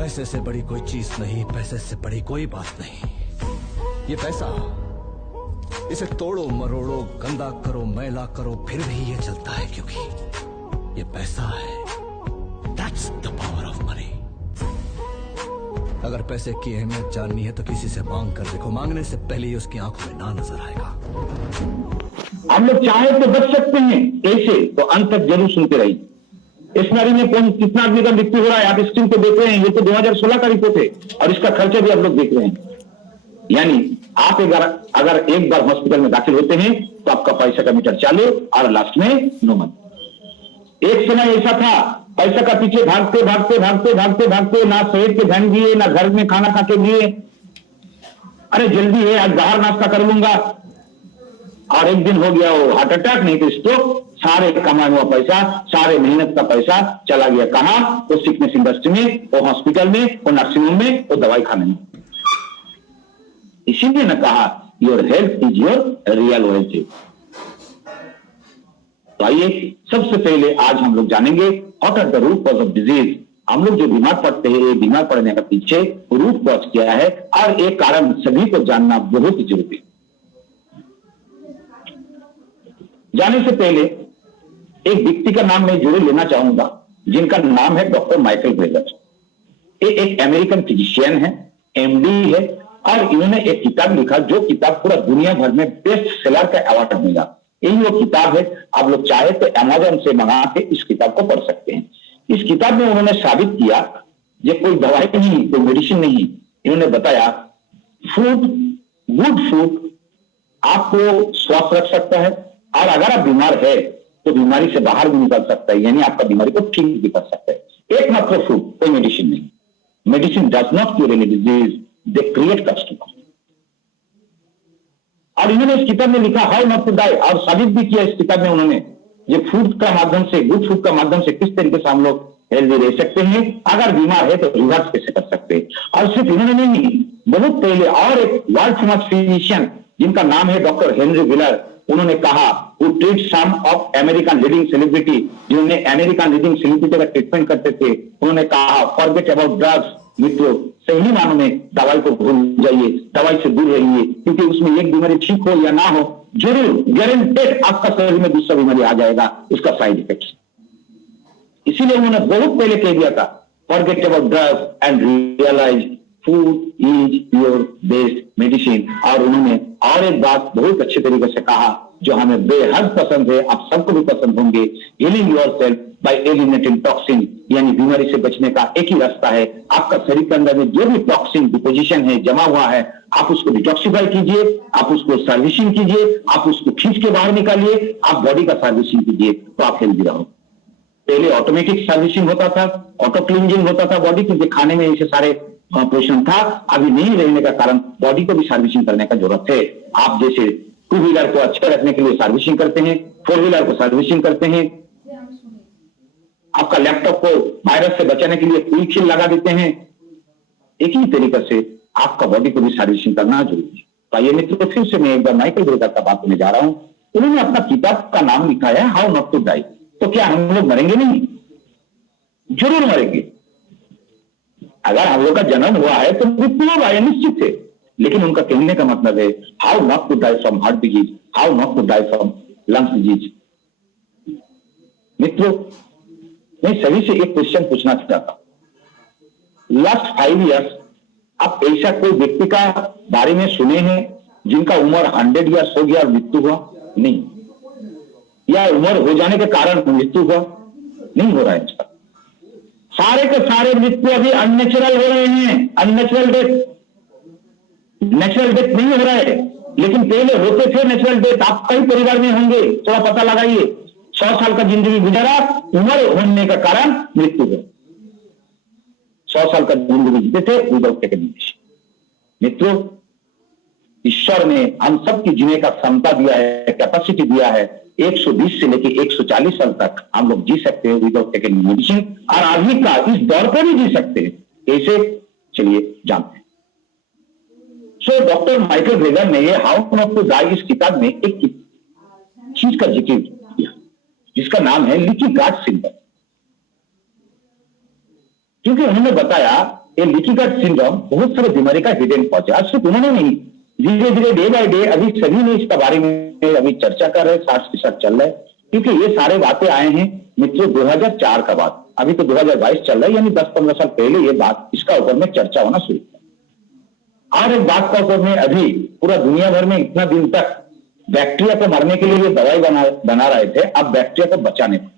पैसे से बड़ी कोई चीज नहीं, पैसे से बड़ी कोई बात नहीं। ये पैसा, इसे तोड़ो मरोड़ो, गंदा करो, मैला करो, फिर भी ये चलता है, क्योंकि ये पैसा है। That's the power of money। अगर पैसे की अहमियत जाननी है तो किसी से मांग कर देखो, मांगने से पहले ही उसकी आंखों में ना नजर आएगा। हम लोग चाहे तो बच सकते हैं, कैसे? तो अंत तक जरूर सुनते रहिए। इस नारी में कौन कितना आदमी का मृत्यु हो रहा है आप स्क्रीन पे देख रहे हैं। ये तो 2016 का रिपोर्ट है और इसका खर्चा भी आप लोग देख रहे हैं। यानी आप अगर एक बार हॉस्पिटल में दाखिल होते हैं तो आपका पैसा का मीटर चालू और लास्ट में नो मनी। एक समय ऐसा था, पैसा का पीछे भागते भागते भागते भागते भागते ना सेहत के ध्यान दिए, ना घर में खाना खा के दिए। अरे जल्दी है, आज बाहर नाश्ता कर लूंगा, और एक दिन हो गया वो हार्ट अटैक, नहीं तो स्ट्रोक। सारे कमाया हुआ पैसा, सारे मेहनत का पैसा चला गया कहां? वो सिकनेस इंडस्ट्री में, वो हॉस्पिटल में, वो नर्सिंग होम में, वो दवाई खाने में। इसीलिए न कहा your health is your real wealth. तो आइए सबसे पहले आज हम लोग जानेंगे what are the root cause of disease. हम लोग जो बीमार पड़ते हैं, ये बीमार पड़ने का पीछे रूट कॉज क्या है और एक कारण सभी को जानना बहुत ही जरूरी है। जाने से पहले एक व्यक्ति का नाम मैं जरूर लेना चाहूंगा, जिनका नाम है डॉक्टर माइकल ब्रेगर। ये एक अमेरिकन फिजिशियन है, एमडी है, और इन्होंने एक किताब लिखा जो किताब पूरा दुनिया भर में बेस्ट सेलर का अवार्ड मिला। यही वो किताब है, आप लोग चाहे तो अमेज़न से मंगा के इस किताब को पढ़ सकते हैं। इस किताब में उन्होंने साबित किया ये कोई दवाई नहीं, कोई मेडिसिन नहीं। इन्होंने बताया फूड, गुड फूड आपको स्वस्थ रख सकता है, और अगर आप बीमार है तो बीमारी से बाहर भी निकल सकता है, यानी आपका बीमारी को ठीक भी कर सकता है। एकमात्र फूड, कोई मेडिसिन नहीं। Medicine does not cure any disease, they create customer. और इन्होंने इस किताब में लिखा हाउ नॉट टू डाई, और साबित भी किया इस किताब में उन्होंने ये फूड का माध्यम से, गुड फूड का माध्यम से किस तरीके से हम लोग हेल्दी रह सकते हैं, अगर बीमार है तो रिवर्स कैसे कर सकते हैं। और सिर्फ इन्होंने नहीं, बहुत पहले और एक वर्ल्ड फेमस फिजिशियन जिनका नाम है डॉक्टर हेनरी विलर, उन्होंने कहा who treat some of American leading celebrity, जिन्होंने अमेरिकन लीडिंग सेलिब्रिटी का ट्रीटमेंट करते थे, उन्होंने कहा फॉरगेट अबाउट ड्रग्स। मित्रों, सही मानों में दवाई को भूल जाइए, दवाई से दूर रहिए, क्योंकि उसमें एक बीमारी ठीक हो या ना हो, जरूर गारंटेड आपका शरीर में दूसरा बीमारी आ जाएगा, उसका साइड इफेक्ट। इसीलिए उन्होंने बहुत पहले कह दिया था forget about drugs and realise food is your best medicine. और उन्होंने और एक बात बहुत अच्छे तरीके से कहा जो हमें बेहद पसंद है, आप सबको भी पसंद होंगे, healing yourself bye eliminating toxin, यानी बीमारी से बचने का एक ही रास्ता है, आपका शरीर के अंदर में जो भी टॉक्सिन डिपोजिशन है, जमा हुआ है, आप उसको डिटॉक्सिफाई कीजिए, आप उसको सर्विसिंग कीजिए, आप उसको खींच के बाहर निकालिए, आप बॉडी का सर्विसिंग कीजिए, तो आप हेल्दी रहो। पहले ऑटोमेटिक सर्विसिंग होता था, ऑटो क्लींजिंग होता था बॉडी, क्योंकि खाने में ऐसे सारे पोषण था। अभी नहीं रहने का कारण बॉडी को भी सर्विसिंग करने का जरूरत है। आप जैसे टू व्हीलर को अच्छा रखने के लिए सर्विसिंग करते हैं, फोर व्हीलर को सर्विसिंग करते हैं, आपका लैपटॉप को वायरस से बचाने के लिए क्विक सील लगा देते हैं, एक ही तरीके से आपका बॉडी को भी सर्विसिंग करना जरूरी है। तो आइए मित्रों, फिर से मैं एक बार माइकल ब्रेगर का बात करने जा रहा हूं। उन्होंने अपना किताब का नाम लिखा है हाउ नॉट टू डाई। तो क्या हम लोग मरेंगे नहीं? जरूर मरेंगे। अगर हम लोग का जन्म हुआ है तो मृत्यु होगा, यह निश्चित है। लेकिन उनका कहने का मतलब है how not to die from heart disease, how not to die from lungs disease. मित्रों, मैं सभी से एक क्वेश्चन पूछना चाहता हूं। लास्ट 5 इयर्स आप ऐसा कोई व्यक्ति का बारे में सुने हैं जिनका उम्र 100 इयर्स हो गया और मृत्यु हुआ? नहीं। या उम्र हो जाने के कारण मृत्यु हुआ? नहीं हो रहा है। सारे के सारे मृत्यु अभी अननेचुरल हो रहे हैं, अननेचुरल डेथ। नेचुरल डेथ नहीं हो रहा है, लेकिन पहले होते थे नेचुरल डेथ। आप कई परिवार में होंगे, थोड़ा पता लगाइए। 100 साल का जिंदगी गुजारा, उम्र होने का कारण मृत्यु हो। 100 साल का जिंदगी जीते थे विदाउट टेकिंग मेडिसिन। मित्रों, ईश्वर ने हम सबकी जीने का क्षमता दिया है, कैपेसिटी दिया है। 120 से लेकर 140 साल तक हम लोग जी सकते हैं विदाउट टेकिंग मेडिसिन, और अभी का इस दौर पर भी जी सकते हैं। कैसे? चलिए जानते हैं। सो डॉक्टर माइकल ब्रेगर ने ये हाउ नॉट टू डाई इस किताब में एक चीज का जिक्र किया जिसका नाम है लीकी गार्ड सिंड्रोम। क्योंकि उन्होंने बताया ये लीकी गट सिंड्रोम बहुत सारे बीमारी का हिडन कॉज है। आज सिर्फ उन्होंने नहीं, धीरे धीरे डे बाय डे अभी सभी ने इसके बारे में अभी चर्चा कर रहे हैं, साथ के साथ चल रहा है, क्योंकि ये सारे बातें आए हैं मित्रों 2004 का बात, अभी तो 2022 चल रहा है, यानी 10-15 साल पहले ये बात इसका ऊपर में चर्चा होना शुरू। और एक बात का ऊपर में अभी पूरा दुनिया भर में इतना दिन तक बैक्टीरिया को मारने के लिए ये दवाई बना रहे थे, अब बैक्टीरिया को बचाने पर,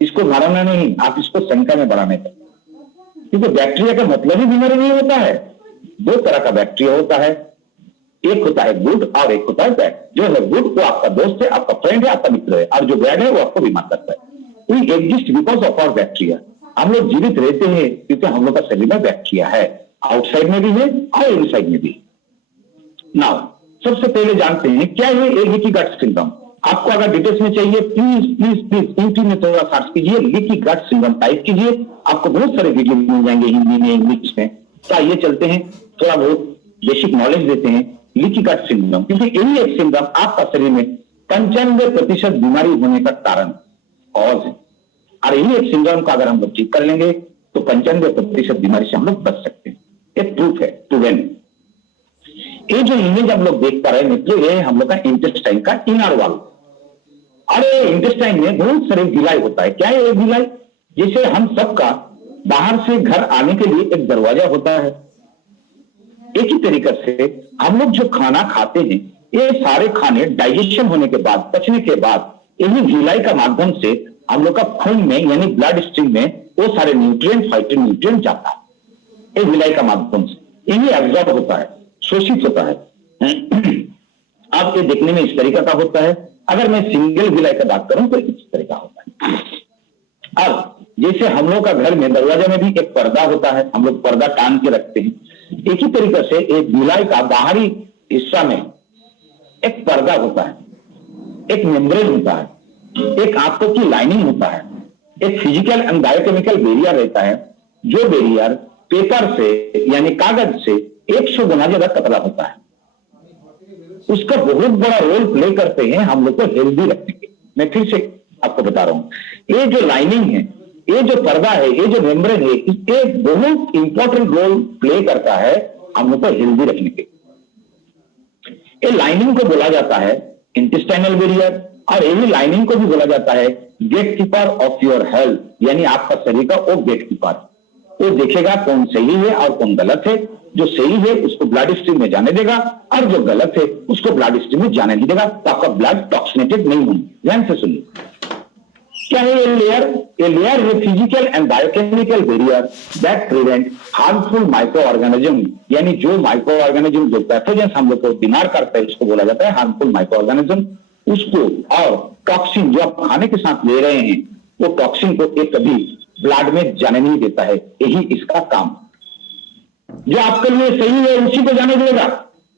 इसको मारना नहीं, आप इसको संख्या में बढ़ाने पर, क्योंकि बैक्टीरिया का मतलब ही बीमारी नहीं होता है। दो तरह का बैक्टीरिया होता है, एक होता है गुड और एक होता है बैड। जो है गुड वो आपका दोस्त है, आपका फ्रेंड है, आपका मित्र है, और जो बैड है वो आपको बीमार करता है। We exist because of our bacteria. हम लोग जीवित रहते हैं क्योंकि हम लोग का शरीर में बैक्टीरिया है, आउटसाइड में भी है और इनसाइड में भी। नाउ सबसे पहले जानते हैं क्या है ये लीकी गट सिंड्रोम। आपको अगर डिटेल्स में चाहिए प्लीज प्लीज प्लीज यूट्यूब में थोड़ा सर्च कीजिए, लीकी गट सिंड्रोम टाइप कीजिए, आपको बहुत सारे वीडियो मिल जाएंगे हिंदी में, इंग्लिश में। तो आइए चलते हैं, थोड़ा बहुत बेसिक नॉलेज देते हैं लीकी गट सिंड्रोम, क्योंकि यही एक सिंड्रोम आपका शरीर में 95% बीमारी होने का कारण कॉज है। और यही एक सिंड्रोम का अगर हम लोग ठीक कर लेंगे तो 95% बीमारी से हम लोग बच सकते हैं। एक प्रूफ है, प्रूवन। ये जो इमेज हम लोग देख पा रहे हैं मित्रों, ये हम लोग का इंटेस्टाइन का इनर वॉल। अरे इंटेस्टाइन में बहुत सारे गिलाई होता है। क्या है ये गिलाई? जैसे हम सबका बाहर से घर आने के लिए एक दरवाजा होता है, एक ही तरीके से हम लोग जो खाना खाते हैं, ये सारे खाने डाइजेशन होने के बाद, पचने के बाद, यही गिलाई का माध्यम से हम लोग का खून में यानी ब्लड स्ट्रीम में वो सारे न्यूट्रिएंट, फाइटो न्यूट्रिएंट जाता है, ये गिलाई का माध्यम से यही एब्जॉर्ब होता है, शोषित होता है। आप ये देखने में इस तरीका का होता है। अगर मैं सिंगल गिलाई का बात करूं तो इस तरह का होता है। अब जैसे हम लोग का घर में दरवाजा में भी एक पर्दा होता है, हम लोग पर्दा टांग के रखते हैं, एक ही तरीके से एक गिलाई का बाहरी हिस्सा में एक पर्दा होता है, एक मेम्ब्रेन होता है, एक आंतों की लाइनिंग होता है, एक फिजिकल एंड बायोकेमिकल बैरियर रहता है, जो बैरियर पेपर से यानी कागज से 100 गुना ज्यादा पतला होता है। उसका बहुत बड़ा रोल प्ले करते हैं हम लोग को हेल्दी रखने के। मैं फिर से आपको बता रहा हूं, ये जो लाइनिंग है, ये जो पर्दा है, ये जो मेम्ब्रेन है, इसके बहुत इंपॉर्टेंट रोल प्ले करता है हम लोग को हेल्दी रखने के। ये लाइनिंग को बोला जाता है इंटेस्टाइनल बैरियर, और यही लाइनिंग को भी बोला जाता है gatekeeper of your health, यानी आपका शरीर का वो गेट कीपर। वो देखेगा कौन सही है और कौन गलत है। जो सही है उसको ब्लड स्ट्रीम में जाने देगा, और जो गलत है उसको ब्लड स्ट्रीम में जाने नहीं देगा, तो आपका ब्लड टॉक्सिनेटेड नहीं होगा। ध्यान से सुनिए, क्या है ये लेयर? ये लेयर है physical and biochemical barrier that prevent harmful micro organism, यानी जो माइक्रो ऑर्गेनिज्म जो पैथोजेंस हम लोग को बीमार करता है, इसको बोला जाता है हार्मफुल माइक्रो ऑर्गेनिज्म। उसको और टॉक्सिन जो आप खाने के साथ ले रहे हैं, वो टॉक्सिन को एक कभी ब्लड में जाने नहीं देता है, यही इसका काम। जो आपके लिए सही है उसी को जाने देगा,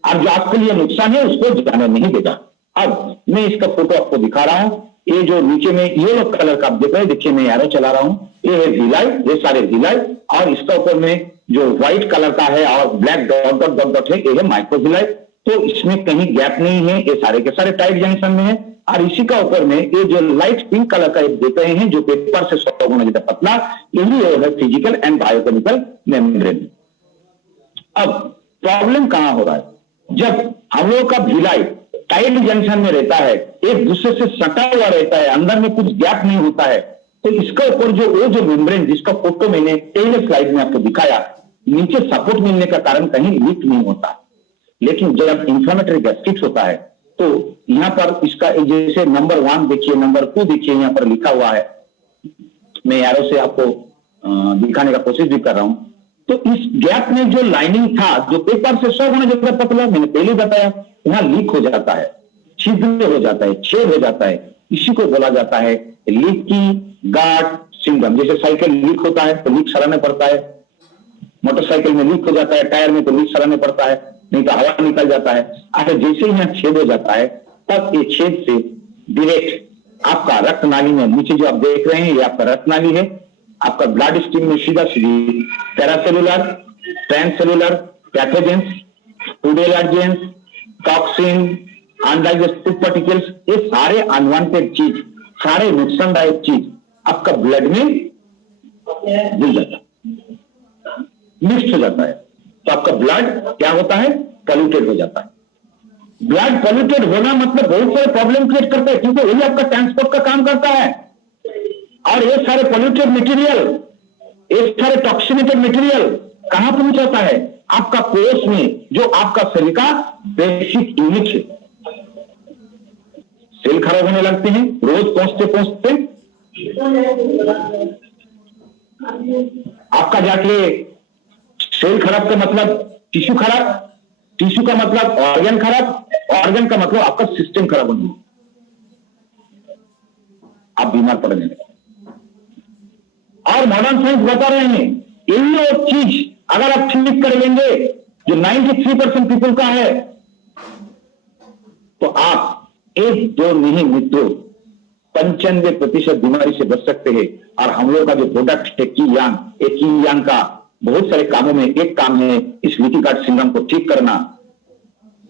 और जो आपके लिए नुकसान है उसको जाने नहीं देगा। अब मैं इसका फोटो आपको दिखा रहा हूं। ये जो नीचे में येलो कलर का आप देख रहे हैं, देखिए मैं एरो चला रहा हूं, ये है विलाई, ये सारे विलाई, और इसका ऊपर में जो व्हाइट कलर का है और black dot dot dot dot है, ये है माइक्रोविलाई। तो इसमें कहीं गैप नहीं है, ये सारे के सारे टाइट जंक्शन में है। और इसी का ऊपर में ये जो लाइट पिंक कलर का देख रहे हैं, जो पेपर से 100 गुना ज्यादा पतला, यही है फिजिकल एंड बायोकेमिकल मेम्ब्रेन। अब प्रॉब्लम कहां हो रहा है? जब हम लोग का भिलाई टाइट जंक्शन में रहता है, एक दूसरे से सटा हुआ रहता है, अंदर में कुछ गैप नहीं होता है, तो इसका ऊपर जो वो जो मेम्ब्रेन जिसका फोटो मैंने पहले स्लाइड में आपको दिखाया, नीचे सपोर्ट मिलने का कारण कहीं लीक नहीं होता। लेकिन जब इंफ्लेमेटरी गैस्ट्रिटिस होता है तो यहां पर इसका जैसे नंबर 1 देखिए, नंबर 2 देखिए, यहां पर लिखा हुआ है, मैं एरो से आपको दिखाने का कोशिश भी कर रहा हूं। तो इस गैप में जो लाइनिंग था, जो पेपर से 100 गुना ज्यादा पतला, मैंने पहले बताया, वहां लीक हो जाता है, छिद्र हो जाता है, छेद हो जाता है। इसी को बोला जाता है लीकी गट सिंड्रोम। जैसे साइकिल लीक होता है तो लीक सराहना पड़ता है, मोटरसाइकिल में लीक हो जाता है, टायर में तो लीक सराहना पड़ता है, नहीं तो हवा निकल जाता है। अगर जैसे ही यहाँ छेद हो जाता है, तब ये छेद से डायरेक्ट आपका रक्त नाली में, नीचे जो आप देख रहे हैं ये आपका रक्त नाली है, आपका ब्लड स्ट्रीम में सीधा सीधी paracellular, transcellular pathogens, food allergens, toxin, undigested particles, ये सारे अनवांटेड चीज, सारे नुकसानदायक चीज आपका ब्लड में घुल जाता है। मिक्स हो जाता है, तो आपका ब्लड क्या होता है, पॉल्यूटेड हो जाता है। ब्लड पॉल्यूटेड होना मतलब बहुत सारे प्रॉब्लम क्रिएट करता है, क्योंकि वही आपका ट्रांसपोर्ट का काम करता है। और ये सारे पॉल्यूटेड मटेरियल, ये सारे टॉक्सिनेटेड मटेरियल कहां पहुंचाता है, आपका कोष में, जो आपका शरीर का बेसिक यूनिट है। सेल खराब होने लगते हैं रोज पहुंचते पहुंचते, आपका जाके सेल खराब का मतलब टिश्यू खराब, टिश्यू का मतलब ऑर्गन खराब, ऑर्गन का मतलब आपका सिस्टम खराब होने, आप बीमार पड़ने लगे। और मॉडर्न साइंस बता रहे हैं यही और चीज अगर आप ठीक कर लेंगे जो 93% पीपल का है, तो आप 1-2 नहीं मित्रों 95% बीमारी से बच सकते हैं। और हम लोग का जो प्रोडक्ट है की यांग का बहुत सारे कामों में एक काम है इस लीकी गार्ड सिंड्रोम को ठीक करना।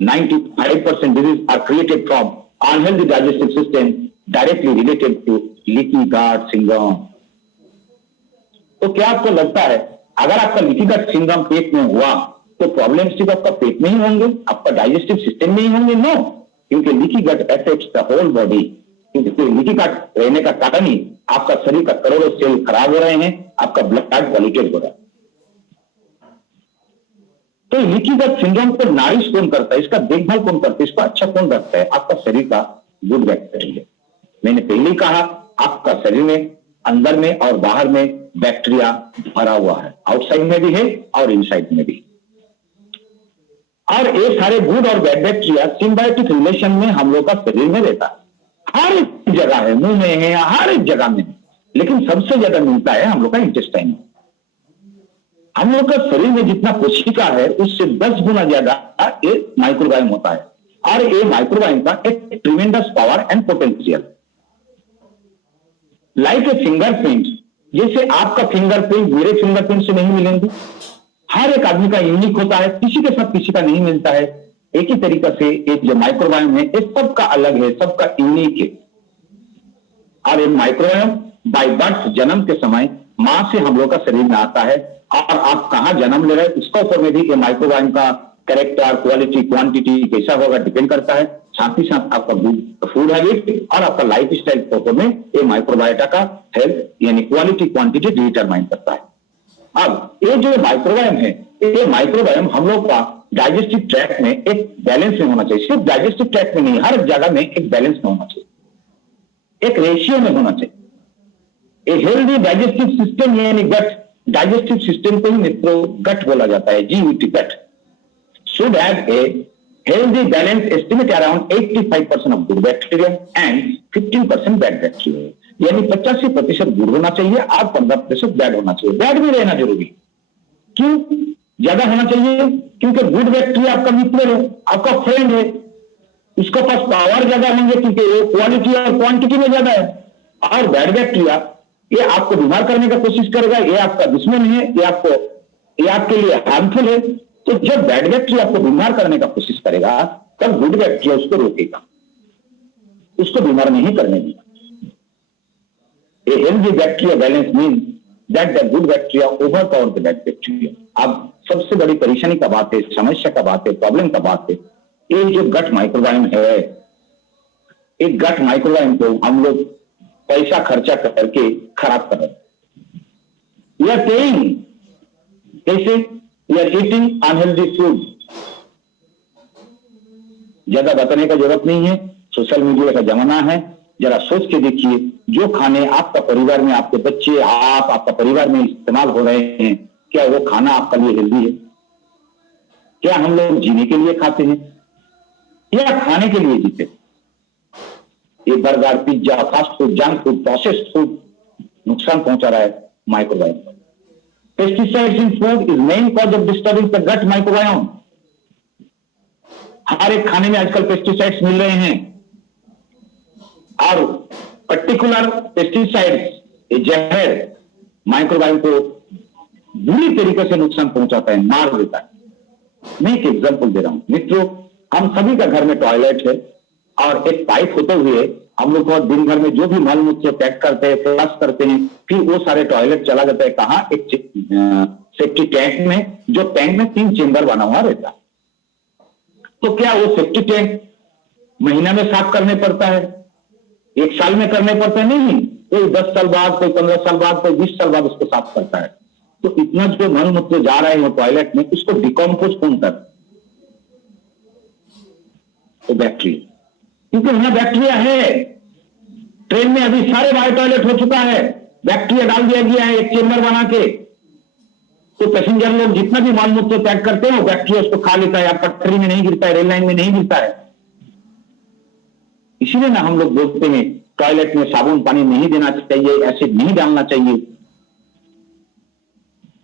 95% disease are created from unhealthy digestive system directly related to leaky gut syndrome. तो क्या आपको लगता है अगर आपका लीकी गट सिंड्रोम पेट में हुआ तो प्रॉब्लम सिर्फ आपका पेट में ही होंगे, आपका डाइजेस्टिव सिस्टम में ही होंगे? नो, क्योंकि leaky gut affects the whole body. क्योंकि लीकी गट रहने का कारण ही आपका शरीर का करोड़ों सेल खराब हो रहे हैं, आपका ब्लड पॉल्यूटेड हो रहा है। तो लीकी गट सिंड्रोम को नारिश कौन करता है, इसका देखभाल कौन करता है, इसका अच्छा कौन रखता है? आपका शरीर का गुड बैक्टीरिया। मैंने पहले ही कहा आपका शरीर में अंदर में और बाहर में बैक्टीरिया भरा हुआ है, आउटसाइड में भी है और इनसाइड में भी। और ये सारे गुड और बैड बैक्टीरिया सिम्बायोटिक रिलेशन में हम लोग का शरीर में रहता है। हर एक जगह है, मुंह में है, हर एक जगह में, लेकिन सबसे ज्यादा मिलता है हम लोग का इंटेस्टाइन में। हम लोग का शरीर में जितना कोशिका है उससे 10 गुना ज्यादा ये माइक्रोबायोम होता है। और ये माइक्रोबायोम का एक tremendous power and potential, like a fingerprint. जैसे आपका फिंगरप्रिंट मेरे फिंगरप्रिंट से नहीं मिलेंगे, हर एक आदमी का यूनिक होता है, किसी के साथ किसी का नहीं मिलता है। एक ही तरीका से एक जो माइक्रोबायोम है ये सबका अलग है, सबका यूनिक है। और ये माइक्रोबायोम बाय बर्थ जन्म के समय मां से हम लोग का शरीर में आता है, और आप कहां जन्म ले रहे हैं उसका ऊपर में भी ये माइक्रोबायोम का कैरेक्टर, क्वालिटी, क्वांटिटी कैसा होगा डिपेंड करता है। साथ ही साथ आपका फूड हैबिट और आपका लाइफ स्टाइल के ऊपर में ये माइक्रोबायोटा का हेल्थ यानी क्वालिटी क्वांटिटी डिटरमाइन करता है। अब ये जो माइक्रोबायोम है, ये माइक्रोबायोम हम लोग का डाइजेस्टिव ट्रैक्ट में एक बैलेंस में होना चाहिए। सिर्फ डाइजेस्टिव ट्रैक्ट में नहीं, हर जगह में एक बैलेंस में होना चाहिए, एक रेशियो में होना चाहिए। ए हेल्दी डाइजेस्टिव सिस्टम यानी गट, डाइजेस्टिव सिस्टम को ही मित्रों गट बोला जाता है, G U T gut, should have a healthy balance estimate around 85% of good bacteria and 15% bad bacteria। यानी 85% गुड होना चाहिए और 15% बैड होना चाहिए। बैड भी रहना जरूरी। क्यों ज्यादा होना चाहिए? क्योंकि गुड बैक्टीरिया आपका मित्र है, आपका फ्रेंड है, उसके पास पावर ज्यादा होंगे क्योंकि ये क्वालिटी और क्वांटिटी में ज्यादा है। और बैड बैक्टीरिया ये आपको बीमार करने का कोशिश करेगा, ये आपका दुश्मन है, ये आपके लिए हार्मफुल है। तो जब बैड बैक्टीरिया आपको बीमार करने का कोशिश करेगा तब गुड बैक्टीरिया उसको रोकेगा, उसको बीमार नहीं करने देगा। A healthy bacteria balance means that the good bacteria overpower the bad bacteria। अब सबसे बड़ी परेशानी का बात है, समस्या का बात है, प्रॉब्लम का बात है, ये जो गट माइक्रोबायोम है, एक गट माइक्रोबायोम को हम लोग पैसा खर्चा करके खराब कर रहे हैं। We are paying, कैसे? We are eating unhealthy food। ज्यादा बताने का जरूरत नहीं है, सोशल मीडिया का जमाना है। जरा सोच के देखिए, जो खाने आपका परिवार में, आपके बच्चे, आपका परिवार में इस्तेमाल हो रहे हैं, क्या वो खाना आपका लिए हेल्दी है? क्या हम लोग जीने के लिए खाते हैं या खाने के लिए जीते? ये burger, pizza, fast food, junk food, processed food नुकसान पहुंचा रहा है माइक्रोबायोम को। Pesticides in food is main cause of disturbing the gut microbiome. हर एक खाने में आजकल पेस्टिसाइड्स मिल रहे हैं, और पर्टिकुलर पेस्टिसाइड्स, ये जहर माइक्रोबायोम को बुरी तरीके से नुकसान पहुंचाता है, मार देता है। मैं एक एग्जांपल दे रहा हूं मित्रों, हम सभी का घर में टॉयलेट है, और एक पाइप होते हुए हम लोग को दिन भर में जो भी मल मूत्र पैक करते हैं, फ्लश करते हैं, फिर वो सारे टॉयलेट चला जाता है कहाँ, एक सेफ्टी टैंक में, जो टैंक में 3 चेंबर बना हुआ रहता है। तो क्या वो सेफ्टी टैंक महीना में साफ करने पड़ता है, 1 साल में करने पड़ता है? नहीं, कोई 10 साल बाद, कोई 15 साल बाद, कोई 20 साल बाद उसको साफ करता है। तो इतना जो मल मूत्र जा रहे हैं टॉयलेट में, उसको डिकम्पोज कौन कर? तो बैक्टीरिया, क्योंकि यहाँ बैक्टीरिया है। ट्रेन में अभी सारे बायो टॉयलेट हो चुका है, बैक्टीरिया डाल दिया गया है एक चेंबर बना के, तो पैसेंजर लोग जितना भी माल मूत्र पैक करते हैं वो बैक्टीरिया उसको खा लेता है, या पटरी में नहीं गिरता है, रेल लाइन में नहीं गिरता है। इसीलिए ना हम लोग बोलते हैं टॉयलेट में साबुन पानी नहीं देना चाहिए, एसिड नहीं डालना चाहिए।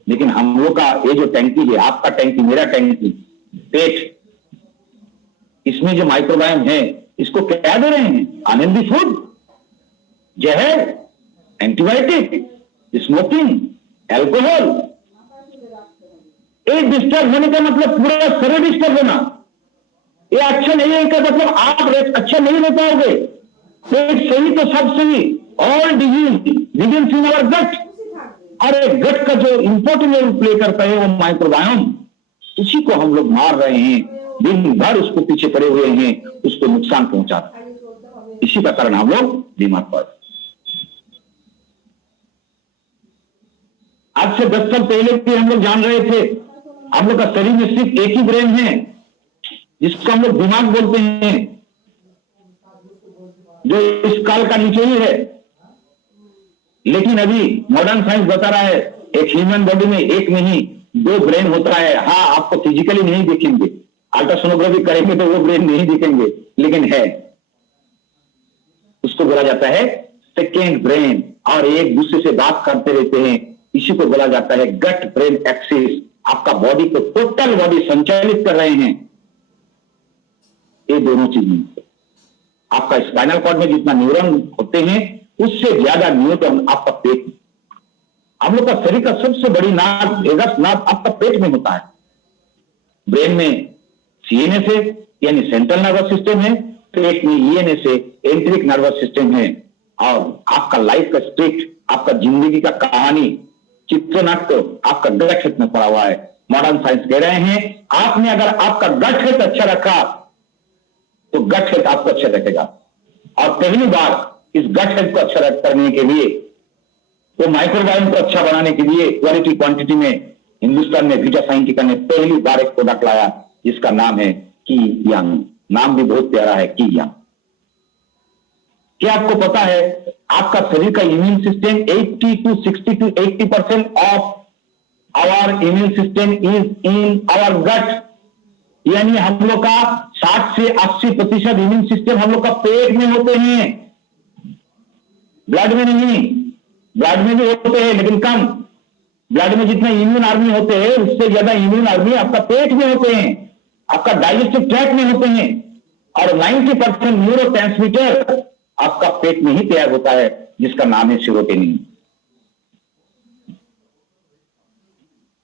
लेकिन हम लोग का ये जो टैंकी है, आपका टैंकी, मेरा टैंकी, पेट, इसमें जो माइक्रोबायोम है, इसको क्या दे रहे हैं? अनहेल्दी फूड, जहर, एंटीबायोटिक, स्मोकिंग, एल्कोहल। ये डिस्टर्ब होने का मतलब पूरा शरीर डिस्टर्ब होना। ये अच्छा नहीं है का मतलब आप अच्छा नहीं ले पाओगे। पेट सही तो सब सही, all disease begins in our gut. और गट का जो इंपॉर्टेंट रोल प्ले करता है वो माइक्रोबायोम, उसी को हम लोग मार रहे हैं, दिन भर उसको पीछे पड़े हुए हैं, उसको नुकसान पहुंचाते हैं। इसी का कारण हम लोग बीमार पड़ते। आज से 10 साल पहले भी हम लोग जान रहे थे, हम लोग का शरीर में सिर्फ एक ही ब्रेन है, जिसको हम लोग दिमाग बोलते हैं, जो इस काल का नीचे ही है। लेकिन अभी मॉडर्न साइंस बता रहा है एक ह्यूमन बॉडी में एक नहीं 2 ब्रेन होता है। हाँ, आपको फिजिकली नहीं दिखेंगे, अल्ट्रासोनोग्राफी करेंगे तो वो ब्रेन नहीं दिखेंगे, लेकिन है। उसको बोला जाता है सेकेंड ब्रेन, और एक दूसरे से बात करते रहते हैं। इसी को बोला जाता है गट ब्रेन एक्सिस। आपका बॉडी को, टोटल बॉडी संचालित कर रहे हैं ये दोनों चीजें। आपका स्पाइनल कॉर्ड में जितना न्यूरॉन होते हैं, उससे ज्यादा न्यूरॉन आपका पेट। हम लोग का शरीर का सबसे बड़ी नाक, भेगस नाक आपका पेट में होता है। ब्रेन में सीएनएस है, यानी सेंट्रल नर्वस सिस्टम है, पेट में ईएनएस है, एंट्रिक नर्वस सिस्टम है। और आपका लाइफ का स्क्रिप्ट, आपका जिंदगी का कहानी, चित्रनाट्य आपका गट हेल्थ में पड़ा हुआ है। मॉडर्न साइंस कह रहे हैं आपने अगर आपका गट हेल्थ अच्छा रखा तो गट हेल्थ आपको अच्छा रखेगा। और पहली बार इस गट हेल्थ को अच्छा करने के लिए, तो माइक्रोबायोम को अच्छा बनाने के लिए क्वालिटी क्वांटिटी में हिंदुस्तान में वीटा साइंटिका ने पहली बार एक प्रोडक्ट लाया, जिसका नाम है की यांग। नाम भी बहुत प्यारा है, की यांग। क्या आपको पता है आपका शरीर का immune system 80 to 60 to 80% of our immune system is in our gut. यानी हम लोग का 60 से 80% इम्यून सिस्टम हम लोग का पेट में होते हैं, ब्लड में नहीं। ब्लड में भी होते हैं लेकिन कम। ब्लड में जितना इम्यून आर्मी होते हैं उससे ज्यादा इम्यून आर्मी आपका पेट में होते हैं, आपका डाइजेस्टिव ट्रैक्ट में होते हैं। और 90% न्यूरो ट्रांसमीटर आपका पेट में ही तैयार होता है, जिसका नाम है सेरोटोनिन।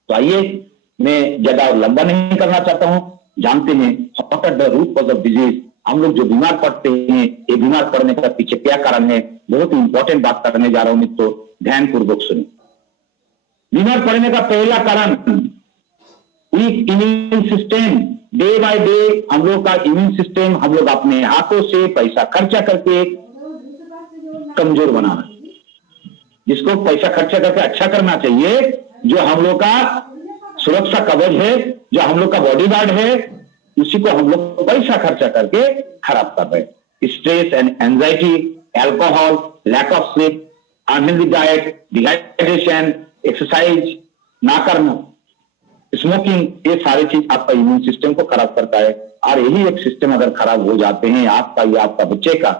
तो आइए, मैं ज्यादा लंबा नहीं करना चाहता हूं। जानते हैं what are the root cause of disease. हम लोग जो बीमार पड़ते हैं, ये बीमार पड़ने का पीछे क्या कारण है, बहुत ही इंपॉर्टेंट बात करने जा रहा हूं मित्रों, ध्यानपूर्वक सुनिए। बीमार पड़ने का पहला कारण week immune system. Day by day हम लोग का इम्यून सिस्टम हम लोग अपने हाथों से पैसा खर्चा करके कमजोर बनाना। जिसको पैसा खर्चा करके अच्छा करना चाहिए, जो हम लोग का सुरक्षा कवच है, जो हम लोग का बॉडी गार्ड है, उसी को हम लोग पैसा खर्चा करके खराब कर रहे हैं। Stress and anxiety, alcohol, lack of sleep, unhealthy diet, dehydration, exercise ना करना, स्मोकिंग, ये सारी चीज आपका इम्यून सिस्टम को खराब करता है। और यही एक सिस्टम अगर खराब हो जाते हैं आपका या आपका बच्चे का,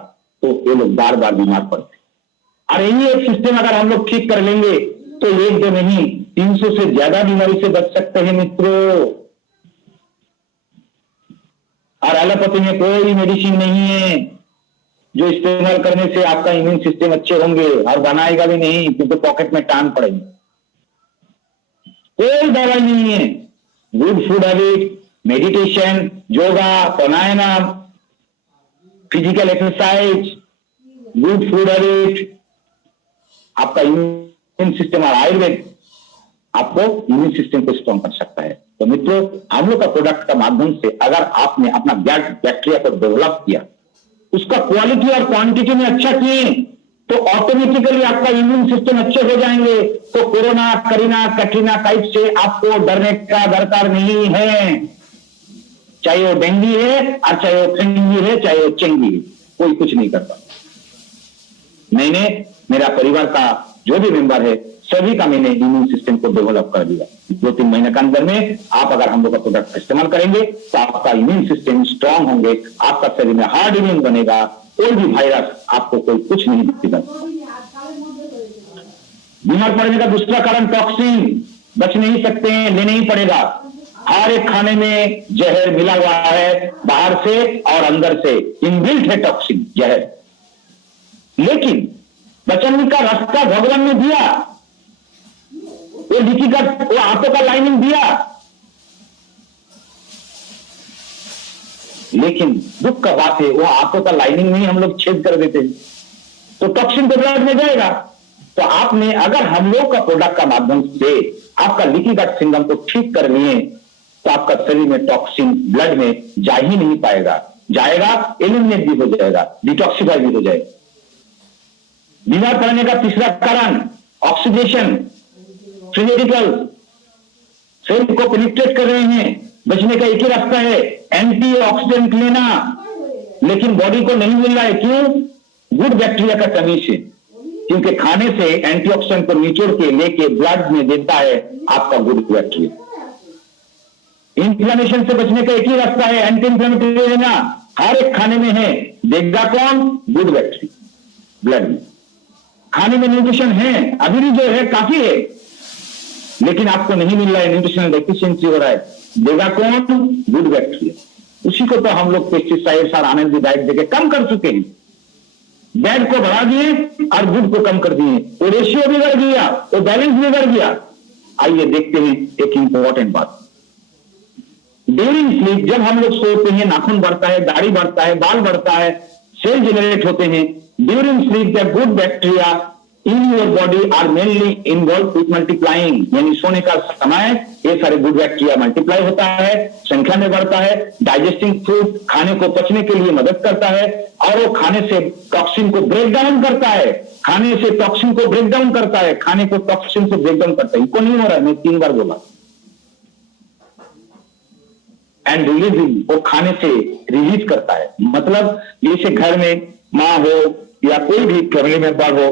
तो ये लोग बार बार बीमार पड़ते हैं। और यही एक सिस्टम अगर हम लोग ठीक कर लेंगे तो 1-2 नहीं 300 से ज्यादा बीमारी से बच सकते हैं मित्रों। और एलोपैथी में कोई मेडिसिन नहीं है जो इस्तेमाल करने से आपका इम्यून सिस्टम अच्छे होंगे, और बनाएगा भी नहीं, क्योंकि पॉकेट में टांग पड़ेगी। कोई दवाई नहीं है। Good food habit, meditation, yoga, pranayama, physical exercise, good food habit, आपका इम्यून सिस्टम और आयुर्वेद आपको इम्यून सिस्टम को स्ट्रॉन्ग कर सकता है। तो मित्रों, हम लोग का प्रोडक्ट का माध्यम से अगर आपने अपना बैक्टीरिया को डेवलप किया, उसका क्वालिटी और क्वांटिटी में अच्छा किए, तो ऑटोमेटिकली आपका इम्यून सिस्टम अच्छे हो जाएंगे। तो कोरोना, करीना, कैटरीना टाइप से आपको डरने का दरकार नहीं है। चाहे वो डेंगू है और चाहे वो डेंगू है, चाहे वो चेंगी है, कोई कुछ नहीं करता। मैंने, मेरा परिवार का जो भी मेंबर है, सभी का मैंने इम्यून सिस्टम को डेवलप कर दिया। 2-3 महीने के अंदर में आप अगर हम लोग का प्रोडक्ट इस्तेमाल करेंगे तो आपका इम्यून सिस्टम स्ट्रांग होंगे, आपका शरीर में हार्ड इम्यून बनेगा, कोई भी वायरस आपको कोई कुछ नहीं दिखेगा। बीमार पड़ने का दूसरा कारण टॉक्सिन, बच नहीं सकते हैं, लेने ही पड़ेगा। हर एक खाने में जहर मिला हुआ है, बाहर से और अंदर से इनबिल्ट है टॉक्सिन, जहर। लेकिन बचने का रास्ता भगवान ने दिया, वो लीची का, वो आंखों का लाइनिंग दिया, लेकिन दुख का बात है वो आंखों का लाइनिंग नहीं हम लोग छेद कर देते, तो टॉक्सिन तो ब्लड में जाएगा। तो आपने अगर हम लोग का प्रोडक्ट का माध्यम से आपका लीकी गट सिंड्रोम को ठीक कर लिए तो आपका शरीर में टॉक्सिन ब्लड में जा ही नहीं पाएगा, जाएगा एलिमिनेट भी हो जाएगा, डिटॉक्सिफाई भी हो जाएगा। बीमार पड़ने का तीसरा कारण ऑक्सीडेशन, फ्री रेडिकल सेल को पेनिट्रेट कर रहे हैं। बचने का एक ही रास्ता है, एंटीऑक्सीडेंट लेना, लेकिन बॉडी को नहीं मिल रहा है। क्यों? गुड बैक्टीरिया का कमी से, क्योंकि खाने से एंटीऑक्सीडेंट को निचोड़ के लेके ब्लड में देता है आपका गुड बैक्टीरिया। इन्फ्लेमेशन से बचने का एक ही रास्ता है, एंटी इन्फ्लेमेटरी लेना, हर एक खाने में है, देगा कौन? गुड बैक्टीरिया ब्लड में। खाने में न्यूट्रिशन है, अभी भी जो है काफी है, लेकिन आपको नहीं मिल रहा है, न्यूट्रिशनल डेफिशिएंसी हो रहा है, देगा कौन? Good bacteria. उसी को तो हम लोग पेस्टिसाइड्स और आनंद डाइट देके कम कर चुके हैं। बैड को बढ़ा दिए और गुड को कम कर दिए, वो रेशियो बिगड़ गया, वो बैलेंस बिगड़ गया। आइए देखते हैं एक इंपॉर्टेंट बात। ड्यूरिंग स्लीप जब हम लोग सोते हैं, नाखून बढ़ता है, दाढ़ी बढ़ता है, बाल बढ़ता है, सेल जनरेट होते हैं। During sleep the good bacteria in your body are mainly involve with multiplying, यानी सोने का समय ये सारे गुड बैक्टीरिया मल्टीप्लाई होता है, संख्या में बढ़ता है, डाइजेस्टिंग फूड, खाने को पचने के लिए मदद करता है, और वो खाने से टॉक्सिन को ब्रेक डाउन करता है, खाने से टॉक्सिन को ब्रेक डाउन करता है, खाने को टॉक्सिन से ब्रेक डाउन करता है। इनको नहीं हो रहा है, मैं 3 बार बोला। एंड रिलीजिंग, वो खाने से रिलीज करता है। मतलब जैसे घर में माँ हो या कोई भी फैमिली मेंबर हो,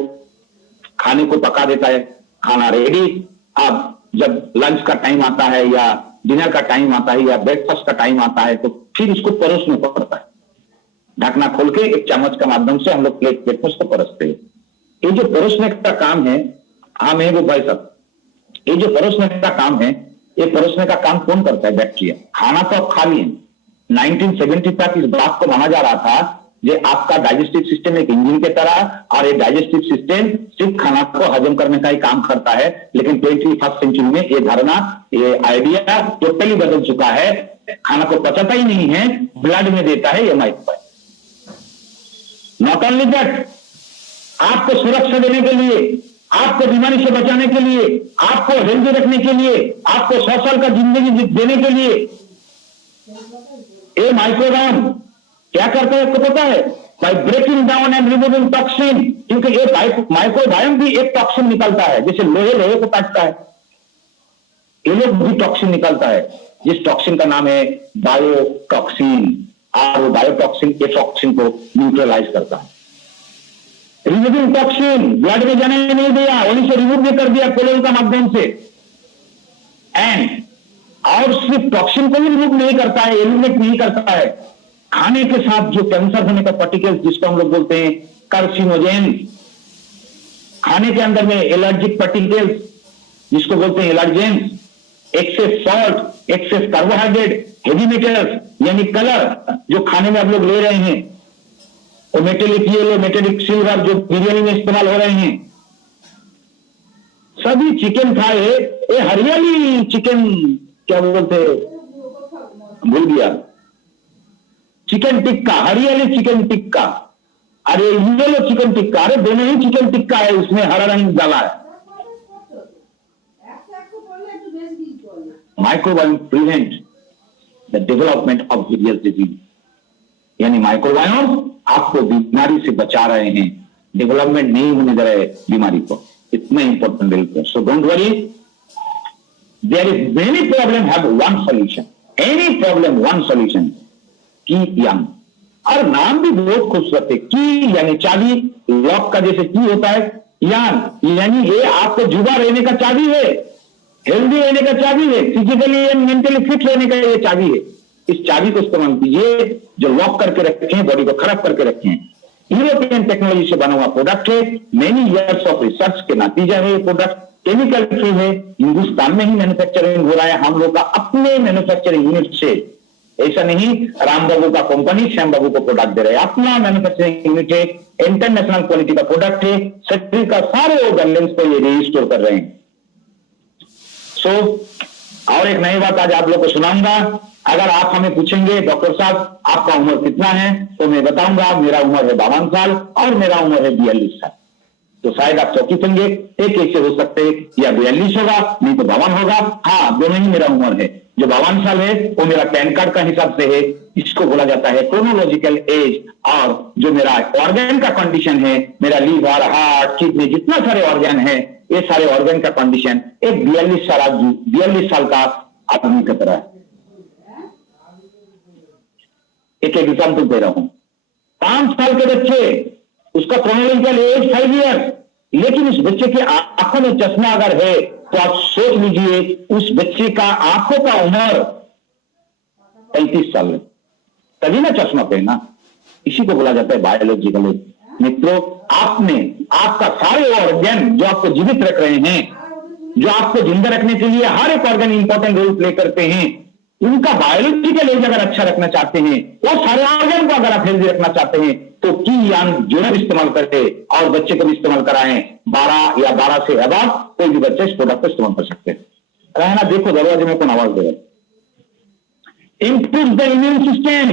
खाने को पका देता है, खाना रेडी, अब जब लंच का टाइम आता है या डिनर का टाइम आता है या ब्रेकफास्ट का टाइम आता है तो फिर उसको परोसना पड़ता है। ढकना खोल के एक चम्मच के माध्यम से हम लोग प्लेट में उसको परोसते हैं। ये जो परोसने का काम है, हाँ महबूब भाई साहब, ये जो परोसने का काम है, ये परोसने का काम कौन करता है? बैक्टीरिया। खाना तो आप खा लिए। 1970 तक इस बात को माना जा रहा था ये आपका डाइजेस्टिव सिस्टम एक इंजन की तरह, और ये डाइजेस्टिव सिस्टम सिर्फ खाना को हजम करने का ही काम करता है। लेकिन 21st सेंचुरी में ये धारणा, ये आइडिया टोटली बदल चुका है। खाना को पचाता ही नहीं है, ब्लड में देता है ये माइक्रो। नॉट ओनली दैट, आपको सुरक्षा देने के लिए, आपको बीमारी से बचाने के लिए, आपको हेल्दी रखने के लिए, आपको 100 साल का जिंदगी देने के लिए ये माइक्रोबायोम क्या करता है आपको पता है? By breaking down and removing toxin, क्योंकि ये माइक्रोबायोम भी एक टॉक्सिन निकलता है, जैसे लोहे को काटता है, ये लोग भी टॉक्सिन निकलता है, जिस टॉक्सिन का नाम है बायोटॉक्सिन, और वो बायोटॉक्सिन ये टॉक्सिन को न्यूट्रलाइज करता है। रिमूविंग टॉक्सिन, ब्लड में जाने नहीं दिया, वहीं से रिमूव भी कर दिया कोलोन का माध्यम से। एंड और सिर्फ टॉक्सिन को भी रिमूव नहीं करता है, एलिमिनेट नहीं करता है, खाने के साथ जो कैंसर होने का पार्टिकल्स जिसको हम लोग बोलते हैं कार्सिनोजेन, खाने के अंदर में एलर्जिक पार्टिकल्स जिसको बोलते हैं allergen, excess salt, excess carbohydrate, heavy metals यानी कलर जो खाने में आप लोग ले रहे हैं, और मेटेलिक येलो, मेटेलिक सिल्वर जो बिरयानी में इस्तेमाल हो रहे हैं, सभी चिकन खाए। ये हरियाली चिकन क्या बोलते, भूल गया, चिकन टिक्का, हरियाली चिकन टिक्का, अरे ये लो चिकन टिक्का, अरे दोनों ही चिकन टिक्का है, उसमें हरा रंग डाला है। Microbiome prevent the development of various disease, यानी माइक्रोबायोम आपको बीमारी से बचा रहे हैं, डेवलपमेंट नहीं होने दे रहे बीमारी को। इतना इंपॉर्टेंट बिल्कुल। So don't worry, there is many problem have one solution, any problem one solution, की यंग। और नाम भी बहुत खूबसूरत है, की यानी चाबी, लॉक का जैसे की होता है, यंग यानी ये आपको जुबा रहने का चाबी है, हेल्दी रहने का चाबी है, फिजिकली एंड मेंटली फिट रहने का ये चाबी है। इस चाबी को इस्तेमाल कीजिए, जो लॉक करके रखे हैं, बॉडी को खराब करके रखे हैं। यूरोपियन टेक्नोलॉजी से बना हुआ प्रोडक्ट है, मेनी इयर्स ऑफ रिसर्च के नतीजा है। ये प्रोडक्ट केमिकल फ्री है, हिंदुस्तान में ही मैन्युफैक्चरिंग हो रहा है, हम लोग का अपने मैन्युफैक्चरिंग यूनिट से। ऐसा नहीं राम बाबू का कंपनी श्याम बाबू को प्रोडक्ट दे रहे हैं, अपना मैन्युफैक्चरिंग यूनिट है, इंटरनेशनल क्वालिटी का प्रोडक्ट है, शरीर का सारे ऑर्गन लेंस को ये रिस्टोर कर रहे हैं। सो और एक नई बात आज आप लोग को सुनाऊंगा। अगर आप हमें पूछेंगे डॉक्टर साहब आपका उम्र कितना है, तो मैं बताऊंगा मेरा उम्र है 52 साल और मेरा उम्र है 42 साल। तो शायद आप चौकी होंगे, एक ऐसे हो सकते या 42 होगा, नहीं तो 52 होगा। हाँ, दोनों ही मेरा उम्र है। जो 52 साल है वो मेरा पैन कार्ड का हिसाब से है, इसको बोला जाता है क्रोनोलॉजिकल एज। और जो मेरा ऑर्गन का कंडीशन है, मेरा लीवर, हार्ट, किडनी, जितना सारे ऑर्गन है, ये सारे ऑर्गन का कंडीशन एक 42 साल का आदमी की तरह है। एक एग्जाम्पल दे रहा हूं, 5 साल के बच्चे, उसका क्रोनोलॉजिकल एज 5 ईयर्स, लेकिन उस बच्चे की आंखों में चश्मा अगर है तो आप सोच लीजिए उस बच्चे का आंखों का उम्र 35 साल है, तभी ना चश्मा पहना। इसी को बोला जाता है बायोलॉजिकल एज। मित्रों, आपका सारे ऑर्गन जो आपको जीवित रख रहे हैं, जो आपको जिंदा रखने के लिए हर एक ऑर्गन इंपॉर्टेंट रोल प्ले करते हैं, उनका बायोलॉजिकल एज अगर अच्छा रखना चाहते हैं, वो सारे ऑर्गन को अगर आप हेल्दी रखना चाहते हैं, तो की यान जरूर इस्तेमाल करते और बच्चे को भी इस्तेमाल कराएं। 12 या 12 से अबव कोई भी बच्चे इस प्रोडक्ट को इस्तेमाल कर सकते हैं। रहना देखो दरवाजे में कौन आवाज देगा। Improve the immune system.